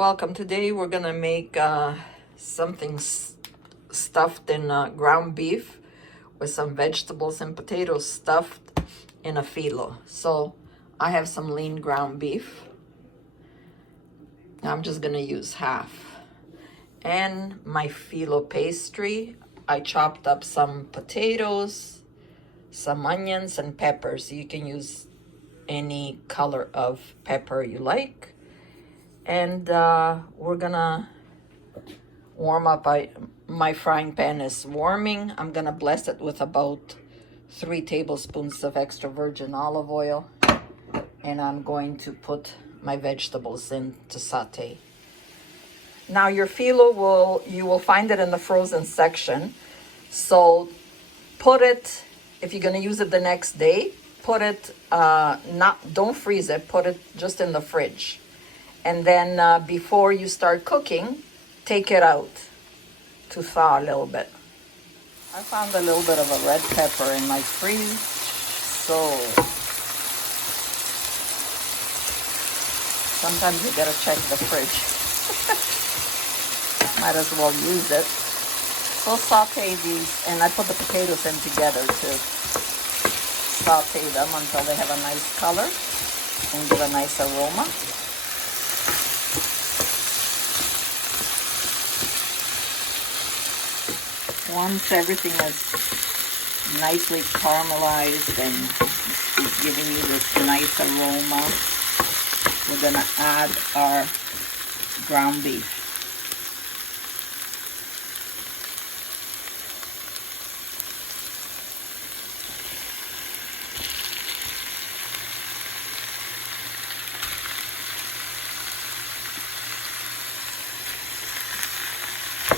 Welcome. Today we're gonna make something stuffed in ground beef with some vegetables and potatoes stuffed in a philo. So I have some lean ground beef. I'm just gonna use half. And my philo pastry, I chopped up some potatoes, some onions and peppers. You can use any color of pepper you like. And we're gonna warm up. My frying pan is warming. I'm gonna bless it with about 3 tablespoons of extra virgin olive oil, and I'm going to put my vegetables in to saute. Now your philo you will find it in the frozen section. So put it, if you're gonna use it the next day, put it don't freeze it, put it just in the fridge. And then before you start cooking, take it out to thaw a little bit. I found a little bit of a red pepper in my fridge, so sometimes you gotta check the fridge. Might as well use it. So saute these, and I put the potatoes in together to saute them until they have a nice color and give a nice aroma. Once everything is nicely caramelized and is giving you this nice aroma, we're gonna add our ground beef.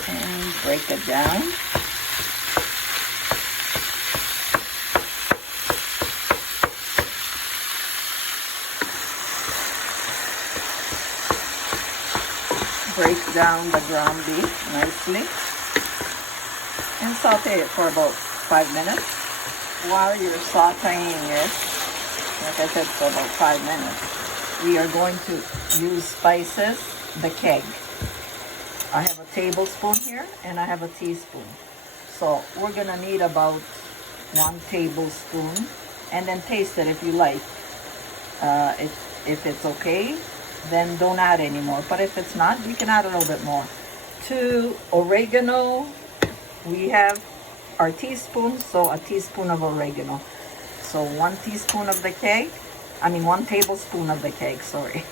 And break it down. Break down the ground beef nicely and saute it for about 5 minutes. While you're sauteing it, like I said, for about 5 minutes, we are going to use spices, the keg. I have a tablespoon here and I have a teaspoon. So we're gonna need about 1 tablespoon, and then taste it if you like. If it's okay, then don't add any more. But if it's not, you can add a little bit more. To oregano, we have our teaspoon, so a teaspoon of oregano. So 1 teaspoon of the keg, 1 tablespoon of the keg, sorry.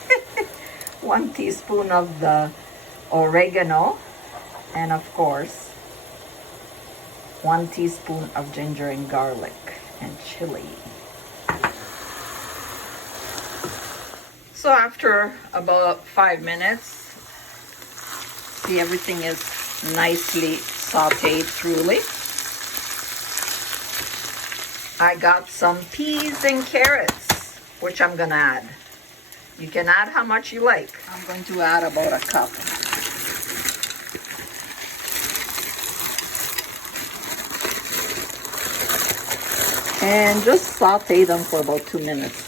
1 teaspoon of the oregano, and of course 1 teaspoon of ginger and garlic and chili. So after about 5 minutes, see, everything is nicely sauteed truly. I got some peas and carrots, which I'm gonna add. You can add how much you like. I'm going to add about 1 cup. And just saute them for about 2 minutes.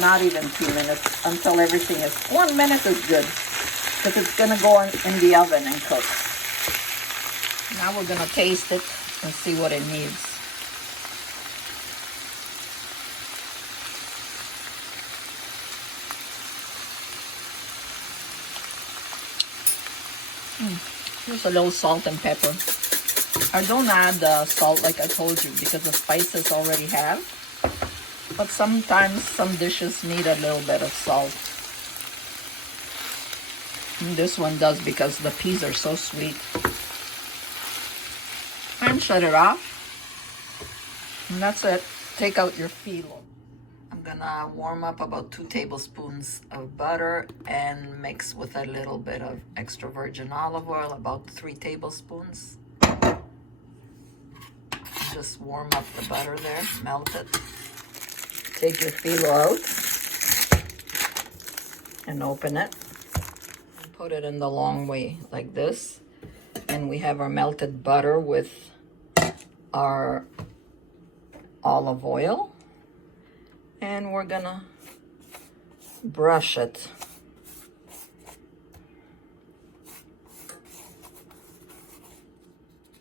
Not even 2 minutes, until everything is, 1 minute is good, because it's gonna go in the oven and cook. Now we're gonna taste it and see what it needs. Just a little salt and pepper. I don't add salt like I told you, because the spices already have. But sometimes some dishes need a little bit of salt. And this one does, because the peas are so sweet. And shut it off. And that's it. Take out your philo. I'm gonna warm up about 2 tablespoons of butter and mix with a little bit of extra virgin olive oil, about 3 tablespoons. Just warm up the butter there, melt it. Take your philo out and open it. Put it in the long way like this. And we have our melted butter with our olive oil. And we're gonna brush it.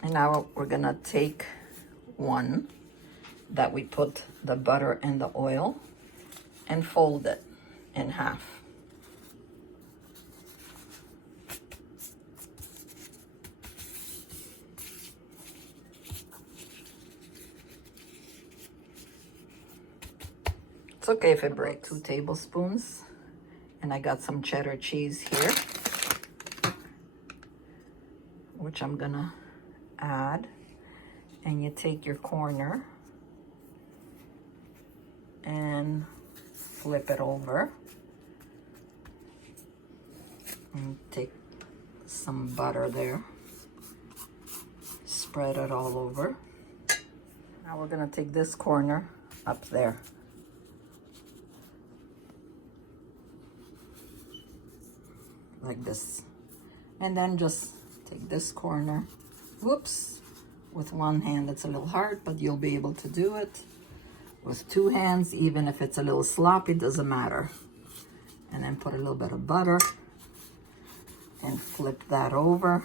And now we're gonna take one that we put the butter and the oil and fold it in half. It's okay if it breaks. 2 tablespoons, and I got some cheddar cheese here, which I'm gonna add. And you take your corner and flip it over, and take some butter there, spread it all over. Now we're gonna take this corner up there, like this, and then just take this corner, whoops, with one hand. It's a little hard, but you'll be able to do it with 2 hands. Even if it's a little sloppy, doesn't matter. And then put a little bit of butter and flip that over,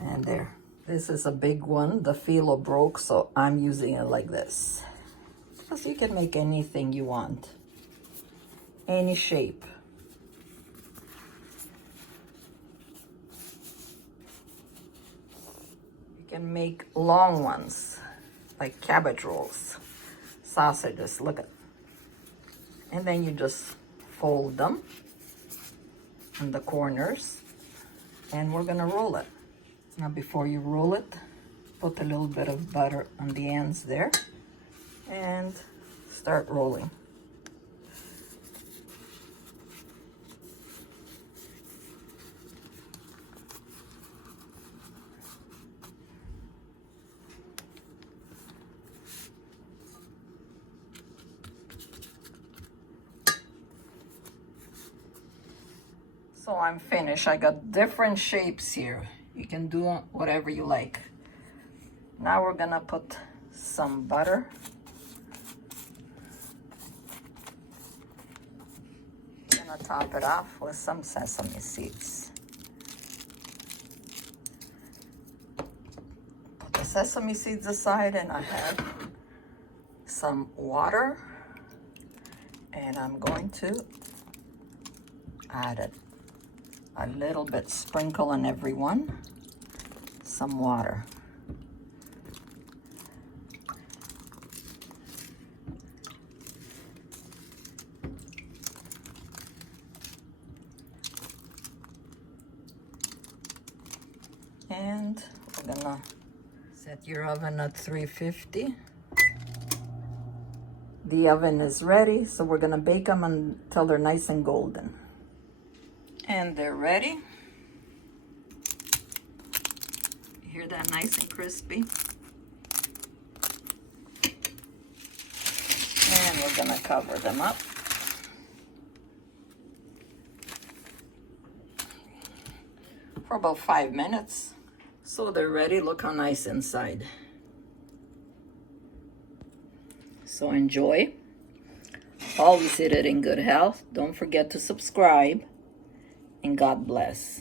and there. This is a big one. The Philo broke, so I'm using it like this. Because you can make anything you want, any shape. Can make long ones like cabbage rolls, sausages, look at, and then you just fold them in the corners, and we're gonna roll it. Now before you roll it, put a little bit of butter on the ends there and start rolling. So I'm finished. I got different shapes here. You can do whatever you like. Now we're gonna put some butter. Gonna top it off with some sesame seeds. Put the sesame seeds aside, and I have some water, and I'm going to add it. A little bit, sprinkle on every one, some water. And we're gonna set your oven at 350. The oven is ready, so we're gonna bake them until they're nice and golden. And they're ready. You hear that, nice and crispy? And we're gonna cover them up. For about 5 minutes. So they're ready. Look how nice inside. So enjoy. Always eat it in good health. Don't forget to subscribe. And God bless.